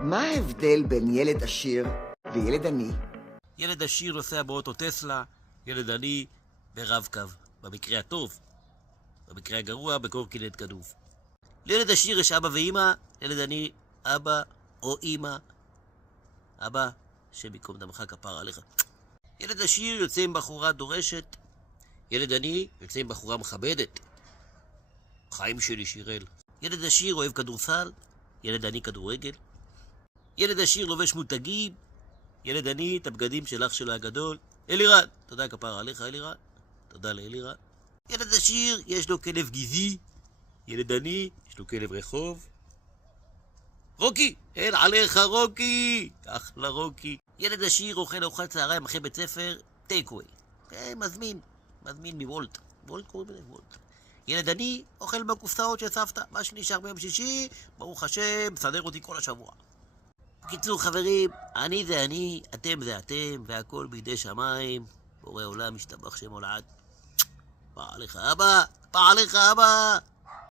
מה ההבדל בין ילד עשיר וילד עני? ילד עשיר נוסע באוטו טסלה, ילד עני ברב-קו, במקרה הטוב. במקרה הגרוע, בקורקינט גנוב. לילד עשיר יש אבא ואמא, ילד עני אבא או אמא. אבא, שביקום דמך כפר עליך. ילד עשיר יוצא עם בחורה דורשת, ילד עני יוצא עם בחורה מכבדת. חיים שלי שירל. ילד עשיר אוהב כדורסל, ילד עני כדורגל. ילד עשיר לובש מותגים, ילד עני את הבגדים של אח שלו הגדול. אלירן, תודה כפר עליך אלירן. תודה לאלירן. ילד עשיר יש לו כלב גזעי, ילד עני יש לו כלב רחוב. רוקי, אין עליך רוקי, אחלה רוקי. ילד עשיר אוכל ארוחת צהריים אחרי בית ספר, טייקווי. מזמין מוולט. וולט קוראים לזה וולט. ילד עני אוכל בקופסאות של סבתא, מה שנשאר ביום שישי, ברוך השם, מסדר אותי כל השבוע. בקיצור חברים, אני זה אני, אתם זה אתם, והכל בידי שמיים. בורא עולם משתבח שם הולד. פעליך אבא, פעליך אבא.